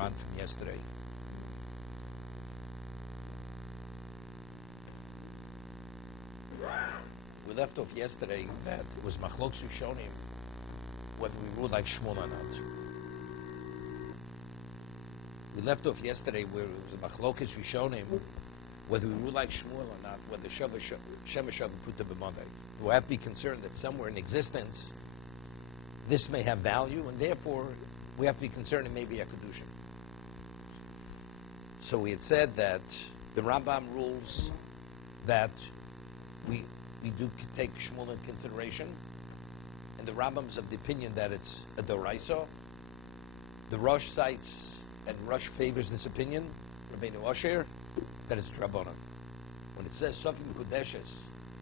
on from yesterday. We left off yesterday that it was Machlokes Rishonim whether we ruled like Shmuel or not. We left off yesterday where it was a Machlokes Rishonim whether we rule like Shmuel or not, whether Shemeshav put the b'monday. We have to be concerned that somewhere in existence this may have value, and therefore we have to be concerned it may be a kiddushin. So we had said that the Rambam rules that we do take Shmuel in consideration, and the Rambam is of the opinion that it's a doraisa. The Rosh cites, and Rosh favors this opinion, Rabbeinu Osher, that it's drabanan. When it says Sofi Mukudeshes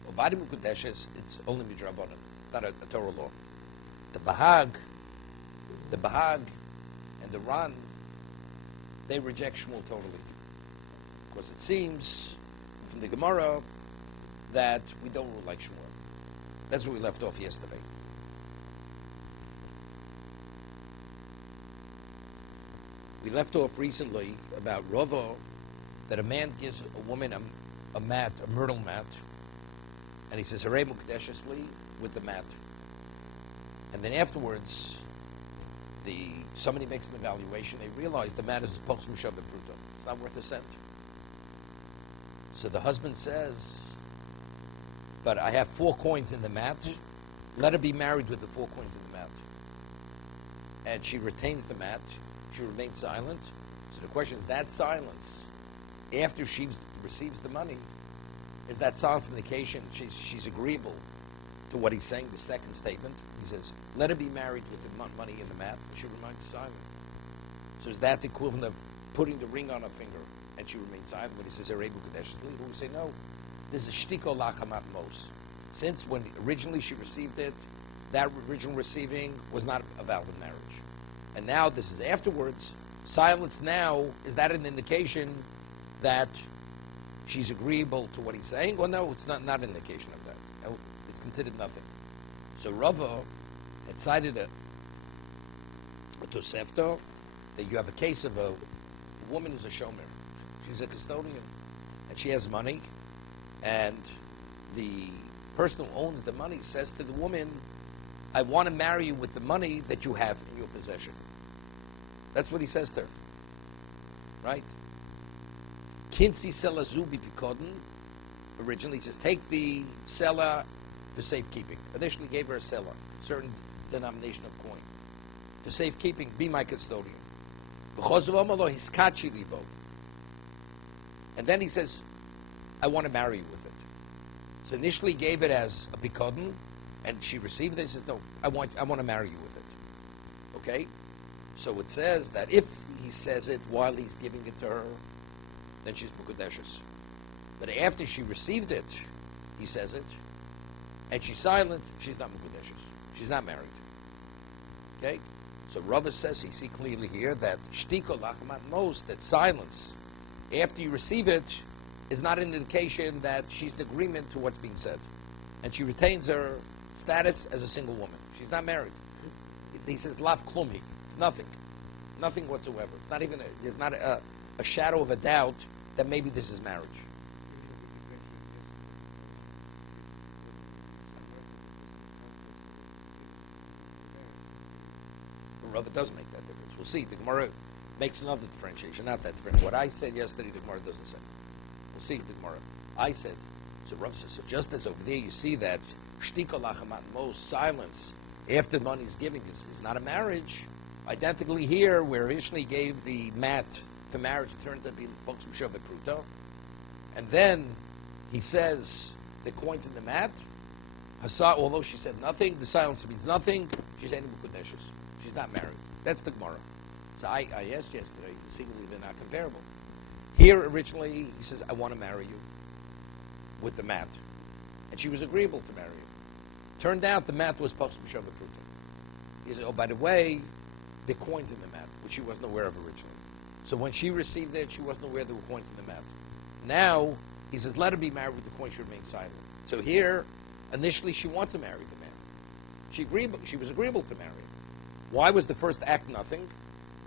or Badi Mukudeshes, it's only midrabanan, not a Torah law. The Bahag and the Ran, they reject Shmuel totally. Because it seems from the Gemara that we don't rule like Shmuel. That's where we left off yesterday. We left off recently about Rava, that a man gives a woman a mat, a myrtle mat, and he says, Harei Mukdeshesli, with the mat. And then afterwards, somebody makes an evaluation, they realize the mat is a poch mushav b'pruto. It's not worth a cent. So the husband says, but I have 4 coins in the mat, let her be married with the 4 coins in the mat. And she retains the mat, she remains silent. So the question is, that silence, after she receives the money, is that silence an indication she's agreeable to what he's saying, the second statement? He says, let her be married with the money in the mat, she remains silent. So is that the equivalent of putting the ring on her finger and she remains silent when he says, Erebu Kadeshli? We say, no, this is Shtiko Lachamat Mos. Since when originally she received it, that original receiving was not a valid marriage. And now this is afterwards. Silence now, is that an indication that she's agreeable to what he's saying? Well, no, it's not an indication of that. It's considered nothing. So Rava had cited a Tosefta that you have a case of a woman who's a shomer. She's a custodian, and she has money, and the person who owns the money says to the woman, I want to marry you with the money that you have in your possession. That's what he says to her. Right? Kinsi sela zubi pikodin. Originally, he says, take the seller for safekeeping. Initially gave her a seller, certain denomination of coin. For safekeeping, be my custodian. And then he says, I want to marry you with it. So initially gave it as a pikodin, and she received it. He says, no, I want to marry you with it. Okay? So it says that if he says it while he's giving it to her, then she's mukudeshes. But after she received it, he says it, and she's silent, she's not mukudeshes. She's not married. Okay? So Rava says, you see clearly here that shtiko lachmat mos, that silence after you receive it is not an indication that she's in agreement to what's being said. And she retains her status as a single woman. She's not married. He says, lav klumi. It's nothing. Nothing whatsoever. It's not even, there's not a shadow of a doubt that maybe this is marriage. The Rava does make that difference. We'll see. The Gemara makes another differentiation, not that different. What I said yesterday, the Gemara doesn't say. We'll see the Gemara. I said, so Rava says, so just as over there you see that shtika lachamat mos, silence after money is giving is not a marriage. Identically here, where initially gave the mat to marriage, it turned out to be the folks who pruto. And then he says the coins in the mat. Although she said nothing, the silence means nothing. She's any mukudeshes. She's not married. That's the Gemara. So I asked yesterday, seemingly they're not comparable. Here originally he says, I want to marry you with the mat. And she was agreeable to marry him. Turned out the mat was poch mushav b'pruto. He said, oh, by the way, the coins in the mat, which she wasn't aware of originally. So when she received it, she wasn't aware there were coins in the mat. Now, he says, let her be married with the coins, she remains silent. So here, initially she wants to marry the man. She was agreeable to marry him. Why was the first act nothing?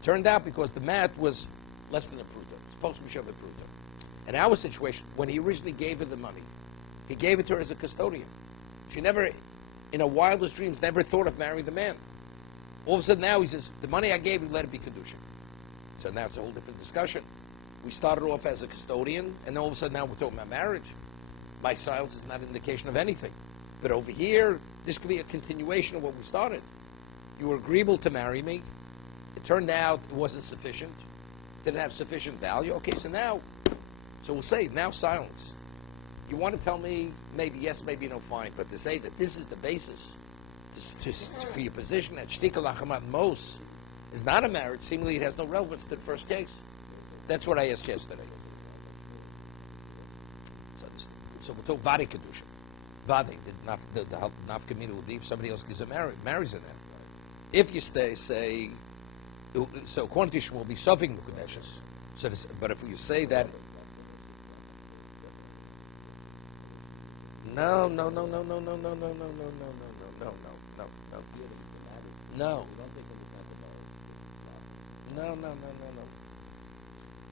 Turned out because the mat was less than a pruta. It's supposed to be shoved a pruta. In our situation, when he originally gave her the money, he gave it to her as a custodian. She never, in her wildest dreams, never thought of marrying the man. All of a sudden now he says, the money I gave you, let it be kiddushin. So now it's a whole different discussion. We started off as a custodian, and then all of a sudden now we're talking about marriage. My silence is not an indication of anything. But over here, this could be a continuation of what we started. You were agreeable to marry me. It turned out it wasn't sufficient. Didn't have sufficient value. Okay, so we'll say, now silence. You want to tell me, maybe yes, maybe no, fine. But to say that this is the basis for your position that shtika lachamat mos is not a marriage, seemingly it has no relevance to the first case. That's what I asked yesterday. So we'll talk vadi kiddushin. Vadi, the nafkamina will be if somebody else gives a marries in that. If you say, so according to Shmuel will be sofing mukadeshes. So, but if you say that, no.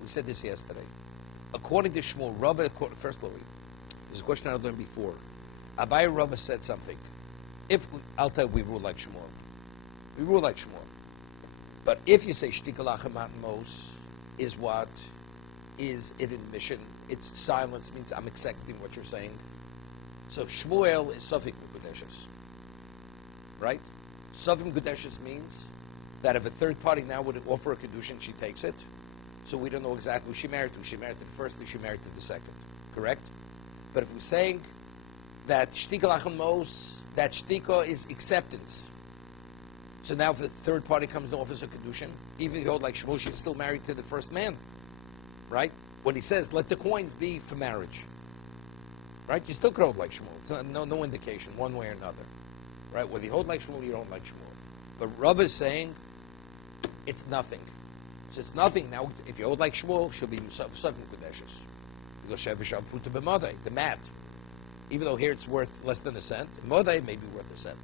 We said this yesterday. According to Shmuel, Rabbi, first Louis, there's a question I learned before. Abai Rabbi said something. I'll tell you, we rule like Shmuel. We rule like Shmuel. But if you say shtika lachamat mos is what is it admission? It's silence means I'm accepting what you're saying. So Shmuel is sofik mukadeshes, right? Sofik mukadeshes means that if a third party now would offer a kiddushin, she takes it. So we don't know exactly who she married to. She married to the first, or she married to the second. Correct? But if we're saying that shtika lachem mos, that shtika is acceptance. So now if the third party comes to offers a kiddushin, even if you hold like Shmuel, she's still married to the first man. Right? When he says, let the coins be for marriage. Right? You still could hold like Shmuel. It's no indication, one way or another. Right? Whether you hold like Shmuel, you don't like Shmuel. But Rav is saying, it's nothing. So it's nothing. Now, if you hold like Shmuel, she'll be something Kodeshes. Because Shevishav put to B'modai, the mat. Even though here it's worth less than a cent, Modai may be worth a cent.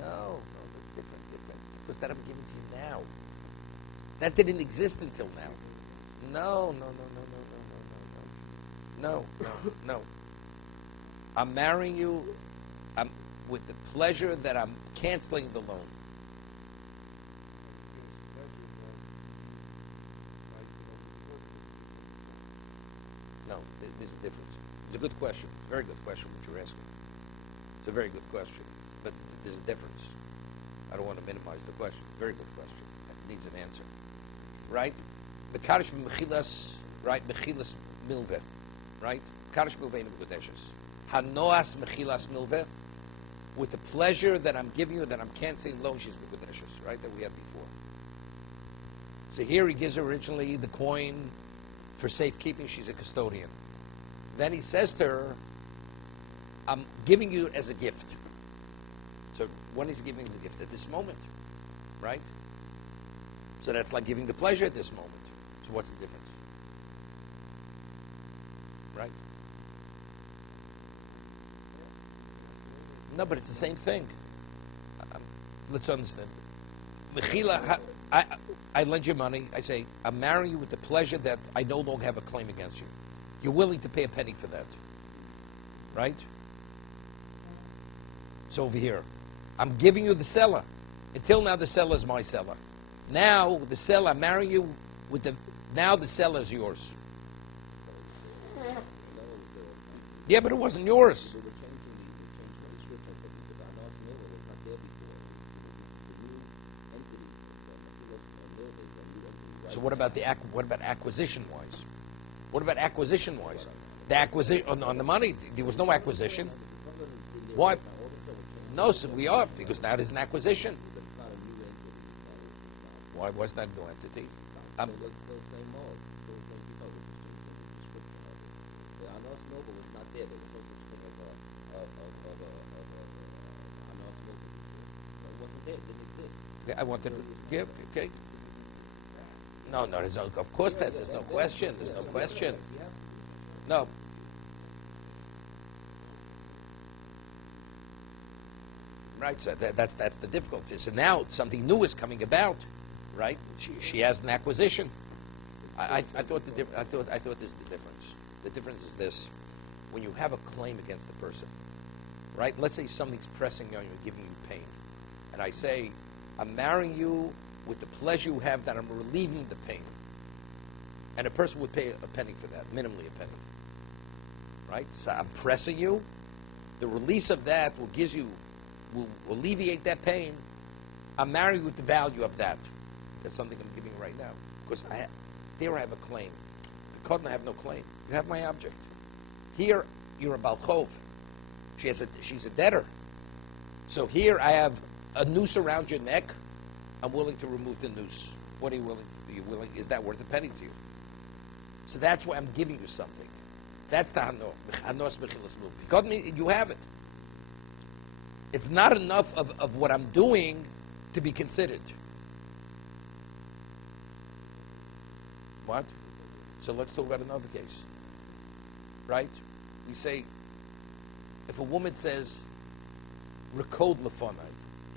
No, that's different. Because that I'm giving to you now. That didn't exist until now. No. I'm marrying you with the pleasure that I'm canceling the loan. No, there's a difference. It's a good question. It's a very good question what you're asking. It's a very good question. But there's a difference. I don't want to minimize the question. It's a very good question. It needs an answer. Right? The Kaddish Mechilas, right? Mechilas Milveh. Right? Kaddish Milveh Kodeshes. Hanoas Mechilas Milveh. With the pleasure that I'm giving you, that I'm canceling loan, she's Kodeshes. Right? That we had before. So here he gives her originally the coin for safekeeping. She's a custodian. Then he says to her, I'm giving you it as a gift. So when is he giving the gift? At this moment. Right? So that's like giving the pleasure at this moment. So what's the difference? Right? No, but it's the same thing. Let's understand. Mechila, I lend you money. I say, I'm marrying you with the pleasure that I no longer have a claim against you. You're willing to pay a penny for that. Right? So over here, I'm giving you the seller. Until now, the seller is my seller. Now, the seller, I'm marrying you with the... Now the seller is yours. Yeah, but it wasn't yours. So what about acquisition-wise? What about acquisition-wise? The acquisition on the money, there was no acquisition. Why? No, so we are, because now there's an acquisition. Why was that no entity? I wanted to give, okay. No, of course that, there's no question. No. Right, so that's the difficulty. So now something new is coming about, right? She has an acquisition. I thought there's the difference. The difference is this: when you have a claim against the person, right? Let's say something's pressing on you, giving you pain, and I say, I'm marrying you with the pleasure you have that I'm relieving the pain, and a person would pay a penny for that, minimally a penny, right? So I'm pressing you. The release of that will alleviate that pain. I'm married with the value of that. That's something I'm giving right now. Because there I have a claim. Because I have no claim. You have my object. Here, you're a balchov. She's a debtor. So here I have a noose around your neck. I'm willing to remove the noose. What are you willing? Is that worth a penny to you? So that's why I'm giving you something. That's the hano. Because you have it. It's not enough of what I'm doing to be considered. What? So let's talk about another case. Right? We say, if a woman says, Rekod lefonai,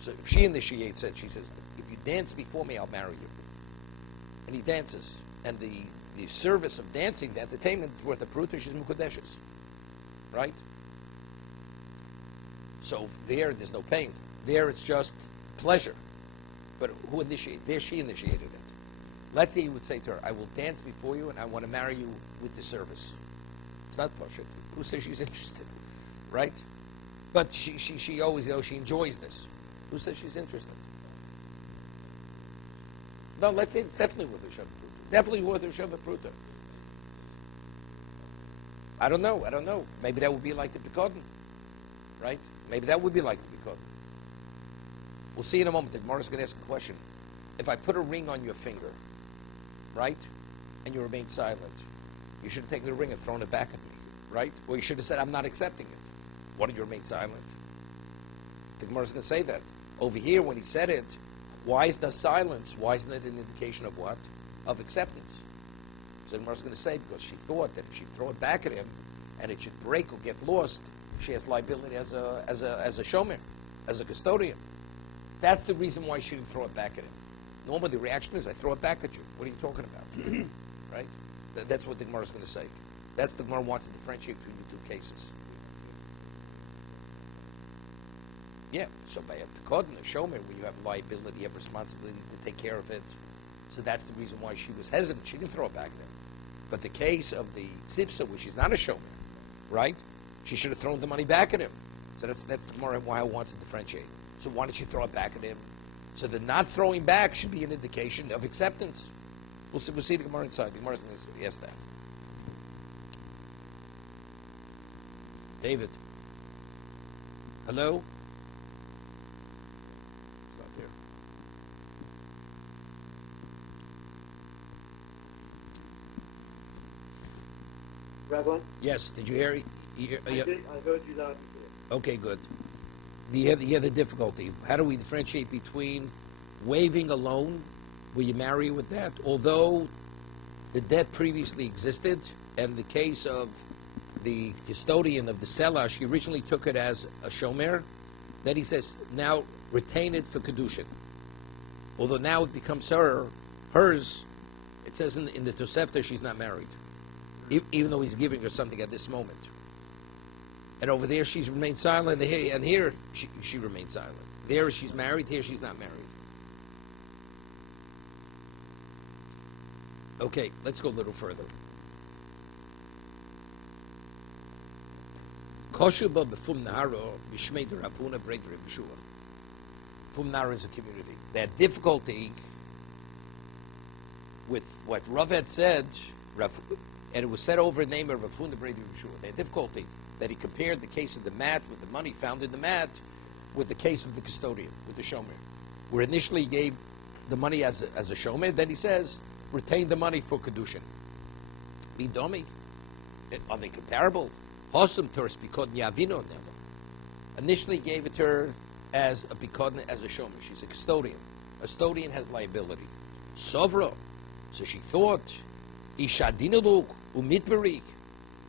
so if she initiates it, she says, if you dance before me, I'll marry you. And he dances. And the service of dancing, the entertainment, is worth a pruta, she's mukadeshes. Right? So there's no pain. There it's just pleasure. But who initiated? There she initiated it. Let's say you would say to her, I will dance before you and I want to marry you with the service. It's not parshas. Who says she's interested? Right? But she always, she enjoys this. Who says she's interested? No, let's say it's definitely worth a Shabbat. Definitely worth a Shabbat Pruta. I don't know. Maybe that would be like the Pekodin. Right? Maybe that would be like the Pekodin. We'll see in a moment. The Gemara is going to ask a question. If I put a ring on your finger, right, and you remain silent, you should have taken the ring and thrown it back at me, right? Or you should have said, I'm not accepting it. Why did you remain silent? The Gemara is going to say that. Over here, when he said it, why is the silence? Why isn't it an indication of what? Of acceptance. So the Gemara is going to say, because she thought that if she throw it back at him, and it should break or get lost, she has liability as a shomer, as a custodian. That's the reason why she didn't throw it back at him. Normally the reaction is, I throw it back at you. What are you talking about? Right? That's what the Gemara is going to say. That's the Gemara wants to differentiate between the two cases. Yeah, so by a Pekodin, a shomer, when you have liability, you have responsibility to take care of it. So that's the reason why she was hesitant. She didn't throw it back at him. But the case of the Sipsa, which is not a shomer, right? She should have thrown the money back at him. So that's the Gemara why I want to differentiate. So why did she throw it back at him? So the not throwing back should be an indication of acceptance. We'll see the Gemara inside. The Gemara is going to ask that. David. Hello? Not there. Rabbi? Yes, did you hear? I heard you loud and clear. Okay, good. You hear the difficulty. How do we differentiate between waiving a loan, where you marry with that, although the debt previously existed, and the case of the custodian of the cellar, she originally took it as a shomer, then he says, now retain it for kiddushin. Although now it becomes hers, it says in the Tosefta she's not married, even though he's giving her something at this moment. And over there she's remained silent, and here she remained silent. There she's married, here she's not married. Okay, let's go a little further. Koshuba b'fum naharo b'shmei d'Rabuna b'rei d'Rabishua. Fum naharo is a community. They had difficulty with what Rav had said, and it was said over the name of Rafuna b'rei d'Rabishua. They had difficulty that he compared the case of the mat with the money found in the mat with the case of the custodian, with the shomer. Where initially he gave the money as a shomer, then he says, retain the money for kiddushin. Bidomi, are they comparable? Hosam turs bikod yavino nema. Initially gave it to her as a bikod, as a shomer. She's a custodian. A custodian has liability. Sovra, so she thought, ishadinuluk umitberik.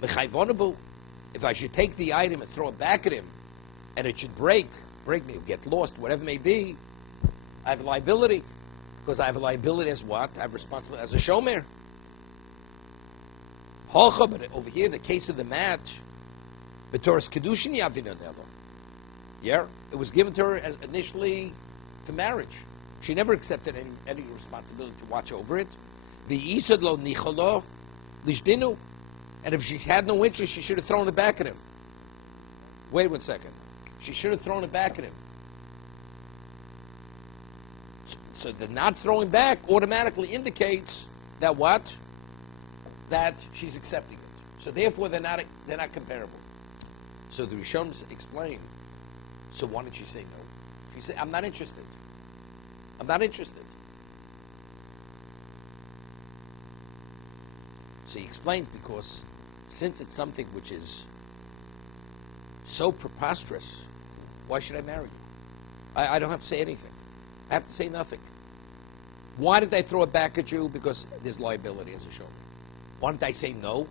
If I should take the item and throw it back at him, and it should break me, get lost, whatever it may be, I have a liability. Because I have a liability as what? I have responsibility as a shomer. But over here, the case of the match, B'toras kiddushin yavina never. Yeah, it was given to her as initially to marriage. She never accepted any responsibility to watch over it. The isad lo nichalo lishdinu, and if she had no interest, she should have thrown it back at him. Wait 1 second. She should have thrown it back at him. So the not throwing back automatically indicates that what? That she's accepting it. So therefore, they're not comparable. So the Rishonim explain. So why did she say no? She said, "I'm not interested. I'm not interested." So he explains because since it's something which is so preposterous, why should I marry you? I don't have to say anything. I have to say nothing. Why did I throw it back at you? Because there's liability as a shomer. Why did I say no?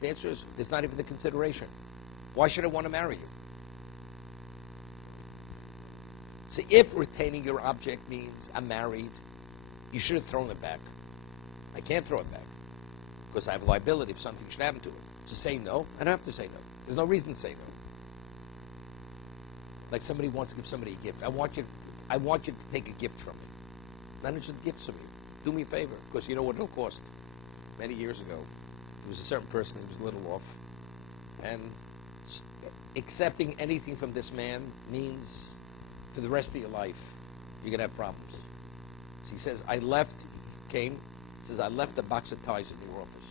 The answer is there's not even the consideration. Why should I want to marry you? So if retaining your object means I'm married, you should have thrown it back. I can't throw it back because I have a liability if something should happen to it. To say no, I don't have to say no. There's no reason to say no. Like somebody wants to give somebody a gift. I want you to take a gift from me. Not interested in gifts from you. Do me a favor, because you know what it'll cost. Many years ago, there was a certain person who was a little off, and accepting anything from this man means for the rest of your life, you're going to have problems. So he says, I left a box of ties in your office.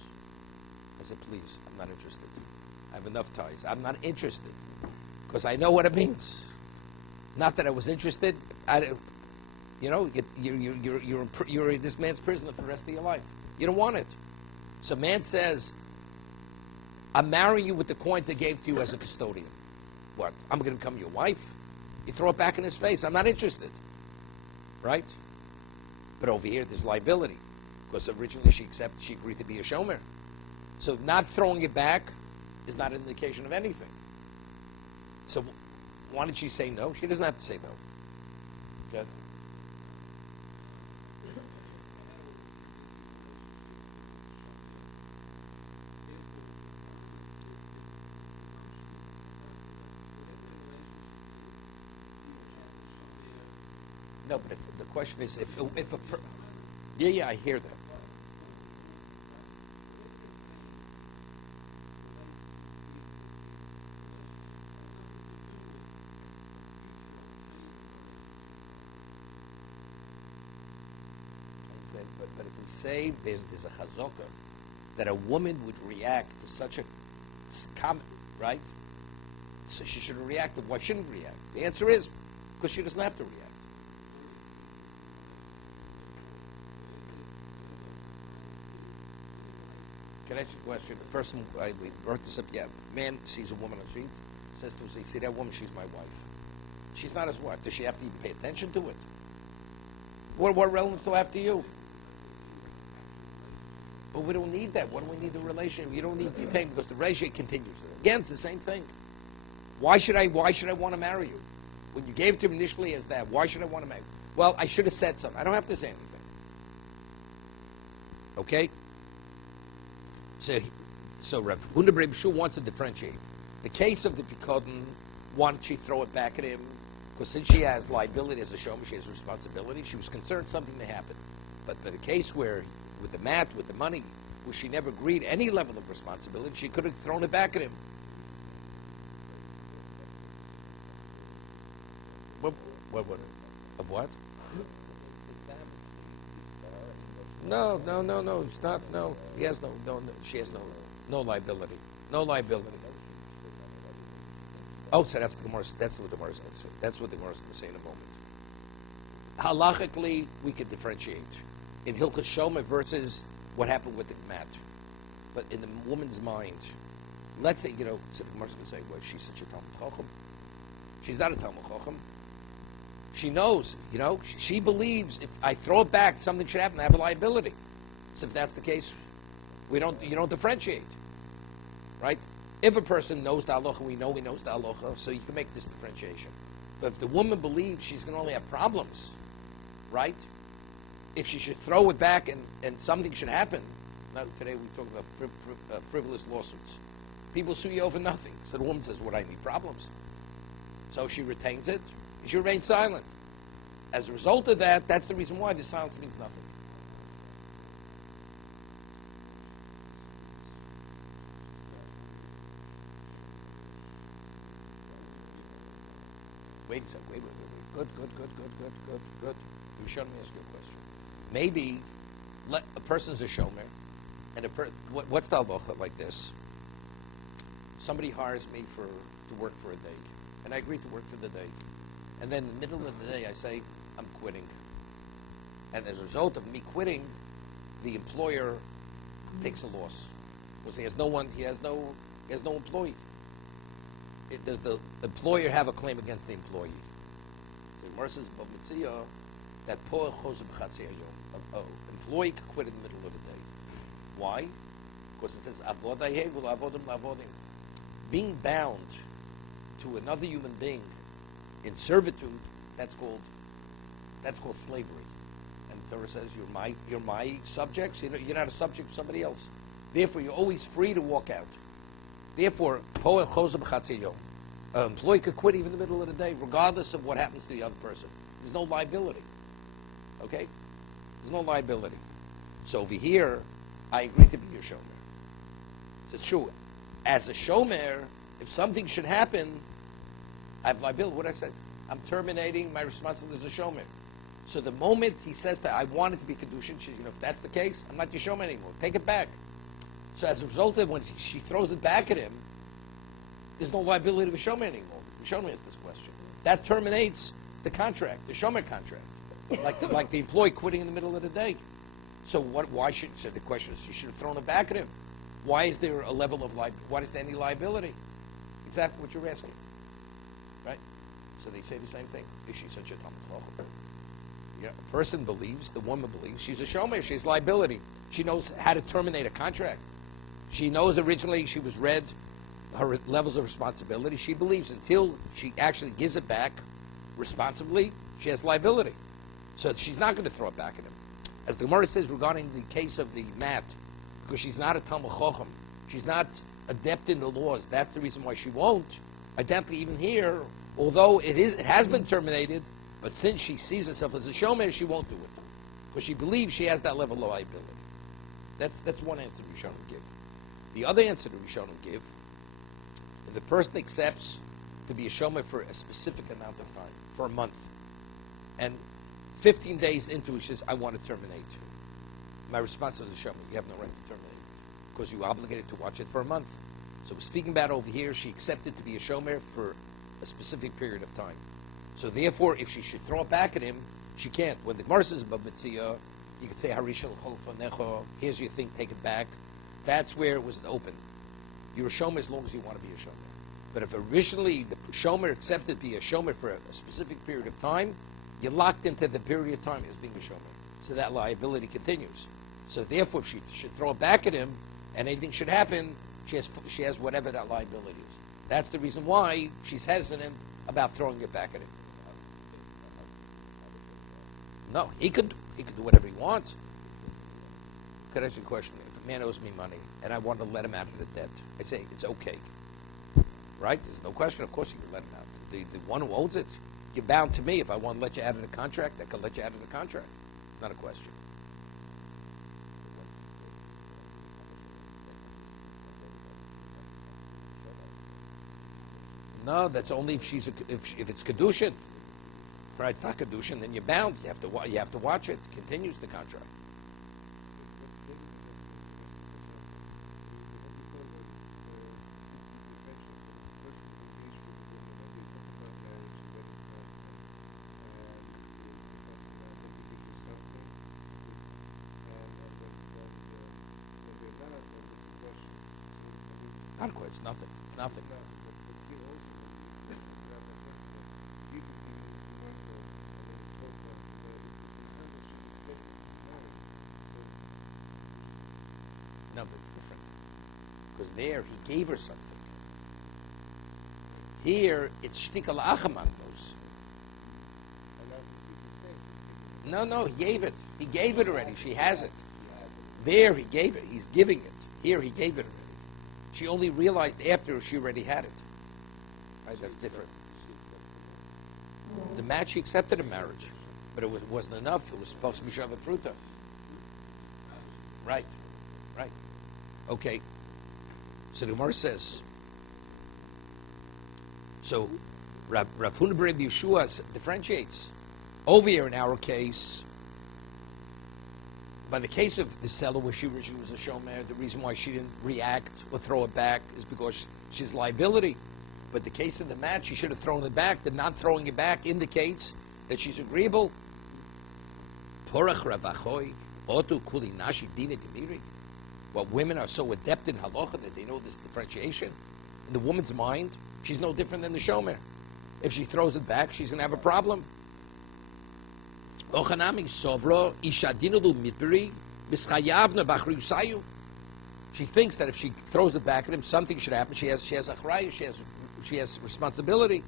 I said, please, I'm not interested. I have enough ties. I'm not interested, because I know what it means. Not that I was interested. You're this man's prisoner for the rest of your life. You don't want it. So man says, I'm marrying you with the coin they gave to you as a custodian. What? I'm going to become your wife? You throw it back in his face. I'm not interested. Right? But over here, there's liability. Because originally she agreed to be a shomer. So not throwing it back is not an indication of anything. So why did she say no? She doesn't have to say no. Okay? No, but the question is, I hear that. But if we say there's a chazaka that a woman would react to such a comment, right? So she should react, but why shouldn't react? The answer is because she doesn't have to react. Can I ask you a question? The person, we brought this up, man sees a woman on the street, says to us, see that woman, she's my wife. She's not his wife. Does she have to even pay attention to it? What relevance do I have to you? But we don't need that. What do we need the relationship? You don't need the thing because the relationship continues. Again, it's the same thing. Why should I want to marry you? When you gave it to me initially as that, why should I want to marry you? Well, I should have said something. I don't have to say anything. Okay? So Rav Huna bar Yishu wants to differentiate. The case of the Pikoden, why did she throw it back at him? Because since she has liability as a shomer, she has responsibility. She was concerned something to happen. But for the case where, with the mat, with the money, where she never agreed any level of responsibility, she could have thrown it back at him. What? Of what? No. It's not. No, he has no. She has no liability. No liability. Oh, so that's what the Gemara is going to say. That's what the Gemara is going to say in a moment. Halachically, we could differentiate in Hilchas Shomer versus what happened with the mat. But in the woman's mind, let's say, so the Gemara is going to say, well, she's such a Talmud Chacham. She's not a Talmud Chacham. She knows, she believes if I throw it back, something should happen. I have a liability. So if that's the case, you don't differentiate. right? If a person knows the halacha, we know he knows the halacha, so you can make this differentiation. But if the woman believes she's going to only have problems, right? If she should throw it back and something should happen, now today we talk about frivolous lawsuits. People sue you over nothing. So the woman says, "What, I need problems?" So she retains it. She remains silent. As a result of that, that's the reason why the silence means nothing. Wait a second. Wait. Good. You showed me ask you a question. Maybe a person's a shomer, and what's the halacha like this? Somebody hires me to work for a day, and I agree to work for the day. And then in the middle of the day, I say, I'm quitting. And as a result of me quitting, the employer takes a loss. Because he has no employee. Does the employer have a claim against the employee? So Gemara says, that employee could quit in the middle of the day. Why? Because it says, being bound to another human being in servitude, that's called slavery. And the Torah says, you're my subjects. You're not a subject of somebody else. Therefore, you're always free to walk out. Therefore, an employee could quit even in the middle of the day, regardless of what happens to the other person. There's no liability. Okay? There's no liability. So over here, I agree to be your shomer. So it's true. As a shomer, if something should happen, I have liability. What I said, I'm terminating my responsibility as a shomer. So the moment he says that I want it to be kiddushin, if that's the case, I'm not your shomer anymore. Take it back. So as a result of when she throws it back at him, there's no liability to the shomer anymore. The shomer has this question. That terminates the contract, the shomer contract, like the employee quitting in the middle of the day. So why should? So the question is, you should have thrown it back at him. Why is there a level of why is there any liability? Exactly what you're asking, right? So they say the same thing. Is she such a Talmud chacham? Yeah, a person believes, the woman believes, she's a shomer. She's liability. She knows how to terminate a contract. She knows originally she was read her levels of responsibility. She believes until she actually gives it back responsibly, she has liability. So she's not going to throw it back at him. As the Gemara says regarding the case of the mat, because she's not a Talmud chacham, she's not adept in the laws. That's the reason why she won't. Identically, even here, although it has been terminated, but since she sees herself as a shomer, she won't do it because she believes she has that level of liability. That's one answer Rishonim give. The other answer the Rishonim give, if the person accepts to be a shomer for a specific amount of time, for a month, and 15 days into it, she says, I want to terminate you. My response is a shomer. You have no right to terminate because you were obligated to watch it for a month. So speaking about over here, she accepted to be a shomer for a specific period of time. So therefore, if she should throw it back at him, she can't. When the Gemara says B'Mitziyah, you could say Harishal Cholfanecho. Here's your thing, take it back. That's where it was open. You're a shomer as long as you want to be a shomer. But if originally the shomer accepted to be a shomer for a specific period of time, you're locked into the period of time as being a shomer. So that liability continues. So therefore, if she should throw it back at him and anything should happen, she has whatever that liability is. That's the reason why she's hesitant about throwing it back at him. No, he could do whatever he wants. Could I ask you a question? If a man owes me money and I want to let him out of the debt, I say it's okay. Right? There's no question. Of course you can let him out. The one who owns it, you're bound to me. If I want to let you out of the contract, I can let you out of the contract. Not a question. No, that's only if if it's kiddushin. Right, it's not kiddushin, then you're bound. You have to watch it. It continues the contract. Not quite. It's nothing. It's nothing. No, but it's different. Because there, he gave her something. Here, it's shtikal achaman those. No, he gave it. He gave it already. She has it. There, he gave it. He's giving it. Here, he gave it already. She only realized after she already had it. Right? That's different. The match, she accepted a marriage. But it wasn't enough. It was supposed to be Shabbat Pruta. Right. Okay. So the Gemara says, so Rav Huna bar Rabbi Yeshua differentiates. Over here in our case, by the case of the seller where she originally was a shomer, the reason why she didn't react or throw it back is because she's liability. But the case of the match, she should have thrown it back. The not throwing it back indicates that she's agreeable. Well, women are so adept in halacha that they know this differentiation. In the woman's mind, she's no different than the shomer. If she throws it back, she's going to have a problem. She thinks that if she throws it back at him, something should happen. She has achrayus, she has responsibility.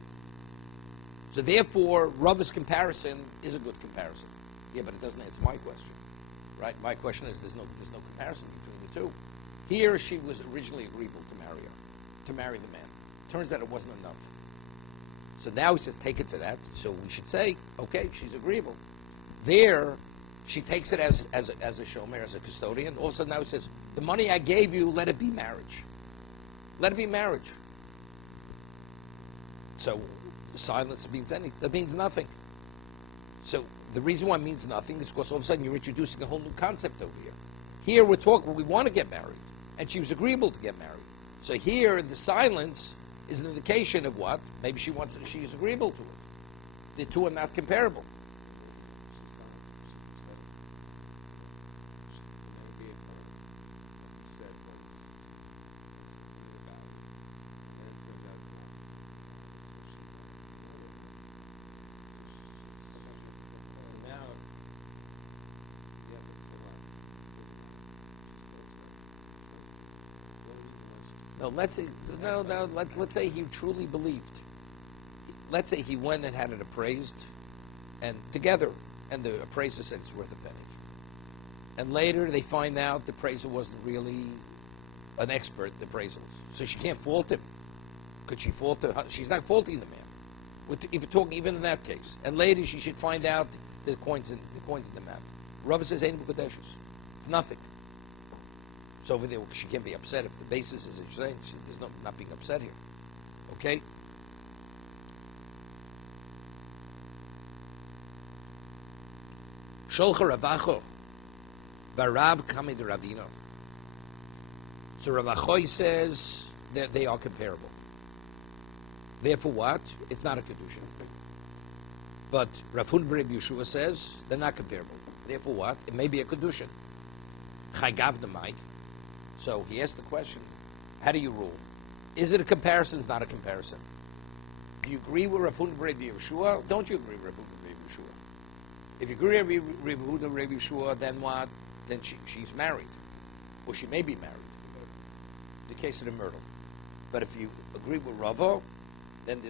So therefore, Rav's comparison is a good comparison. Yeah, but it doesn't answer my question, right? My question is there's no comparison between the two. Here, she was originally agreeable to marry the man. Turns out it wasn't enough. So now he says, take it for that. So we should say, okay, she's agreeable. There, she takes it as a shomer, as a custodian. Also now it says, the money I gave you, let it be marriage. Let it be marriage. So silence means anything. That means nothing. So the reason why it means nothing is because all of a sudden you're introducing a whole new concept over here. Here we're talking, we want to get married. And she was agreeable to get married. So here, the silence is an indication of what? Maybe she's agreeable to it. The two are not comparable. Let's say he truly believed. Let's say he went and had it appraised, and together, and the appraiser said it's worth a penny. And later they find out the appraiser wasn't really an expert in appraisals, so she can't fault him. Could she fault her? She's not faulting the man. If you're talking even in that case, and later she should find out the coins in the map. Rav says ain't b'kodeshes. It's nothing. So over there, she can't be upset if the basis is as you're saying. There's not being upset here. Okay? Sholcha Ravacho Barav Kamid Ravino. So Ravachoy says that they are comparable. Therefore what? It's not a kiddushin. But Rav Huna bar Rabbi Yeshua says they're not comparable. Therefore what? It may be a kiddushin. Chaygav Demai. So he asked the question, how do you rule? Is it a comparison? It's not a comparison. Do you agree with Rav Huna bar Rabbi Yeshua? Don't you agree with Rav Huna bar Rabbi Yeshua? If you agree with Rav Huna bar Rabbi Yeshua, then what? Then she's married. Or she may be married. The case of the myrtle. But if you agree with Ravo, then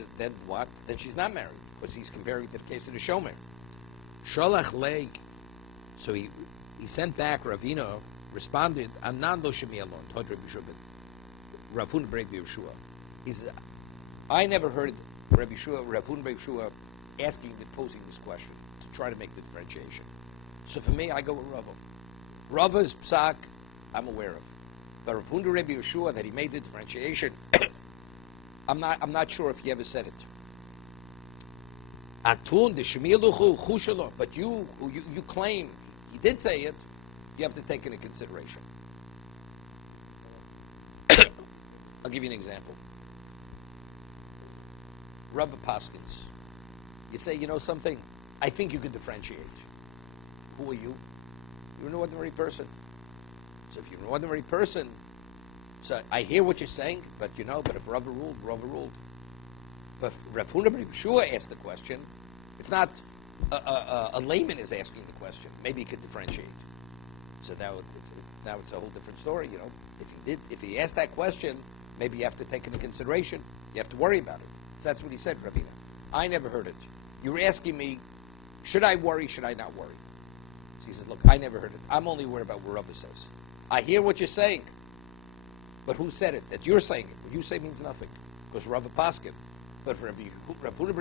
what? Then she's not married. Because he's comparing to the case of the shomer. Sholach Leik. So he sent back Ravino, responded, Anando Shemi Alon, Rav Huna bar Rabbi Yeshua. He says, I never heard Rav Huna bar Yeshua posing this question to try to make the differentiation. So for me, I go with Rava. Rava's psak, I'm aware of. But Rav Huna bar Rabbi Yeshua, that he made the differentiation, I'm not sure if he ever said it. Atun de Shemiluchu Chushalo, but you claim he did say it. You have to take into consideration. I'll give you an example. Rabbi Paskins. You say, you know something? I think you can differentiate. Who are you? You're an ordinary person. So if you're an ordinary person, so I hear what you're saying, but if Rabbi ruled, Rabbi ruled. But Rav Huna bar Yeshua asked the question. It's not a layman is asking the question. Maybe he could differentiate. So now it's a whole different story. If he asked that question, maybe you have to take into consideration. You have to worry about it. So that's what he said, Ravina. I never heard it. You were asking me, should I worry? Should I not worry? So he says, look, I never heard it. I'm only worried about what Rabbi says. I hear what you're saying, but who said it? That you're saying it. What you say means nothing, because Rabbi Paskin. But if Rabbi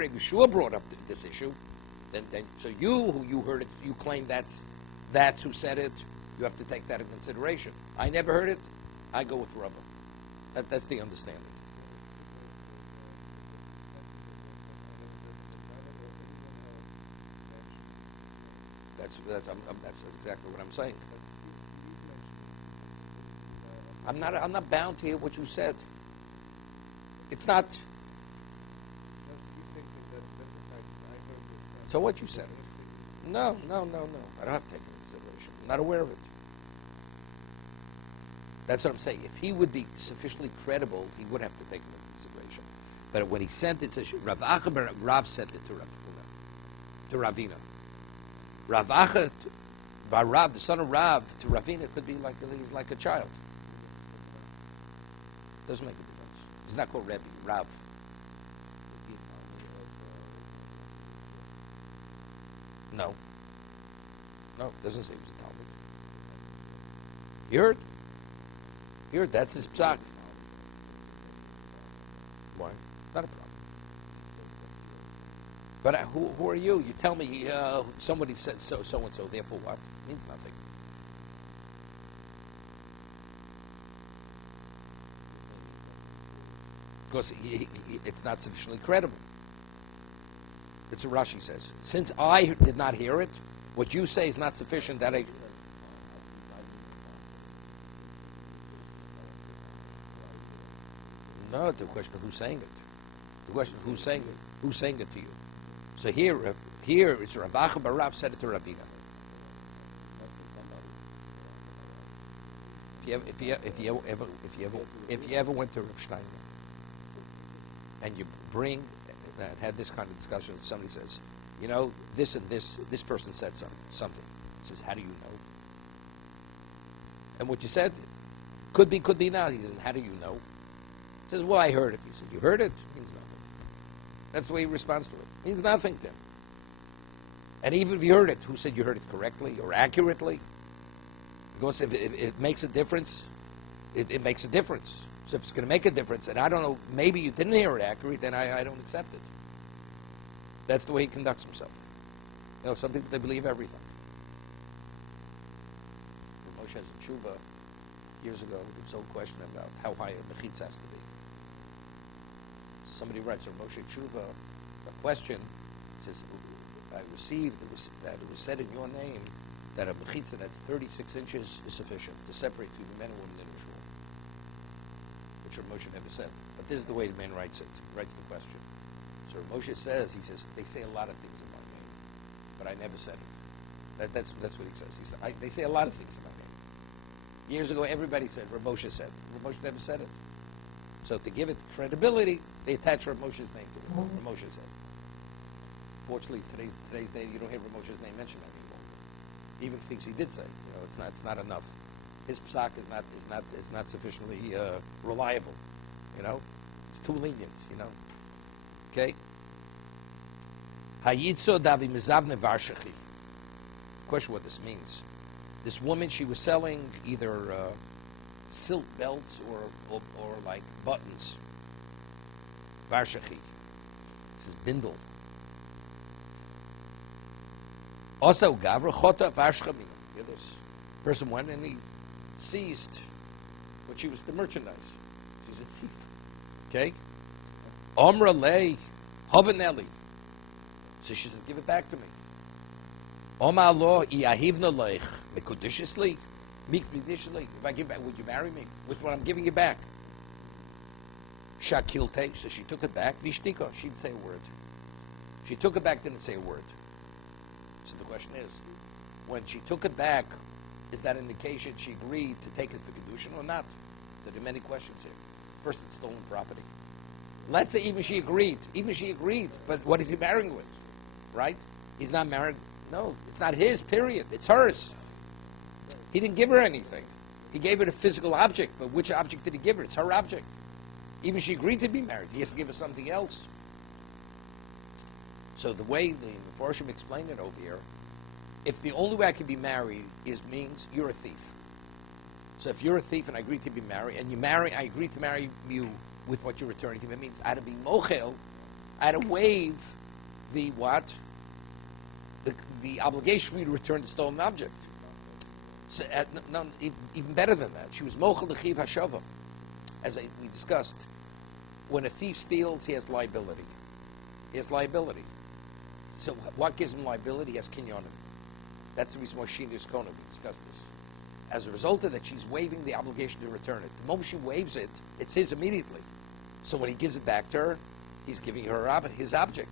Yeshua brought up this issue, then so who you heard it, you claim that's who said it. You have to take that into consideration. I never heard it. I go with Rabbi. That's the understanding. That's exactly what I'm saying. I'm not bound to hear what you said. It's not. So what you said? No. I don't have to take it into consideration. I'm not aware of it. That's what I'm saying. If he would be sufficiently credible, he would have to take it into consideration. But when he sent it to Rav Acha, Rav sent it to Ravina. Rav Acha, by Rav, the son of Rav, to Ravina could be he's like a child. Doesn't make a difference. He's not called Rebbe, Rav. No, it doesn't say he was a Talmud. You heard? That's his psak. Why? Not a problem. But who are you? You tell me somebody said so and so. Therefore, what? It means nothing. Because it's not sufficiently credible. It's what Rashi says. Since I did not hear it, what you say is not sufficient. That No, the question of who's saying it. The question of who's saying it. Who's saying it to you? So here it's Rav Acha bar Rav said it to Rabina. If you ever went to Rav Steiner and you had this kind of discussion, somebody says, this and this person said something. He says, how do you know? And what you said could be not. He says, how do you know? He says, well, I heard it. He said, you heard it? It means nothing. That's the way he responds to it. It means nothing to him. And even if you heard it, who said you heard it correctly or accurately? Because if it makes a difference, it makes a difference. So if it's going to make a difference, and I don't know, maybe you didn't hear it accurately, then I don't accept it. That's the way he conducts himself. Some people, they believe everything. Moshe has a tshuva years ago, there was a whole question about how high a mechitza has to be. Somebody writes on Moshe tshuva a question, says, I received that it was said in your name that a mechitza that's 36 inches is sufficient to separate between men and women in the shul. Which Moshe never said. But this is the way the man writes it, writes the question. So Moshe says, he says, they say a lot of things in my name, but I never said it. That's what he says. He said, they say a lot of things in my name. Years ago, everybody said, Rav Moshe said. Rav Moshe never said it. So to give it credibility, they attach Rav Moshe's name to it. Rav Moshe said. Fortunately, today's day, you don't hear Rav Moshe's name mentioned anymore. Even things he did say, it's not enough. His psak is not sufficiently reliable. It's too lenient. Okay. Hayitzo davi mizavne varshachi. Question what this means. This woman, she was selling either silk belts or like buttons. Varshachi. This is bindle. Also, Gavra Chota Varshchamina. This person went and he seized what she was the merchandise. She's a thief. Okay? Omra lei Havanelli. So she says, give it back to me. Oma lo iahivna leich mekudishisli mikdishli. If I give back, would you marry me? With what I'm giving you back. Shakilte. So she took it back. Vishtika. She didn't say a word. She took it back, didn't say a word. So the question is, when she took it back, is that an indication she agreed to take it to kiddushin or not? So there are many questions here. First, it's stolen property. Let's say even she agreed, but what is he marrying with? Right? He's not married. No, it's not his, period. It's hers. He didn't give her anything. He gave her the physical object, but which object did he give her? It's her object. Even if she agreed to be married, he has to give her something else. So the way the Mepharshim explained it over here, if the only way I can be married means you're a thief. So if you're a thief and I agree to be married, and I agree to marry you with what you're returning to me, it means I had to be mochel, I had to waive the what? The obligation for you to return the stolen object. So, even better than that, she was mochel the chiv hashava. As we discussed, when a thief steals, he has liability. He has liability. So what gives him liability? He has kinyonim. That's the reason why she is kona. We discussed this. As a result of that, she's waiving the obligation to return it. The moment she waives it, it's his immediately. So when he gives it back to her, he's giving her his object.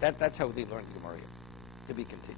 That's how they learned the Gemara. To be continued.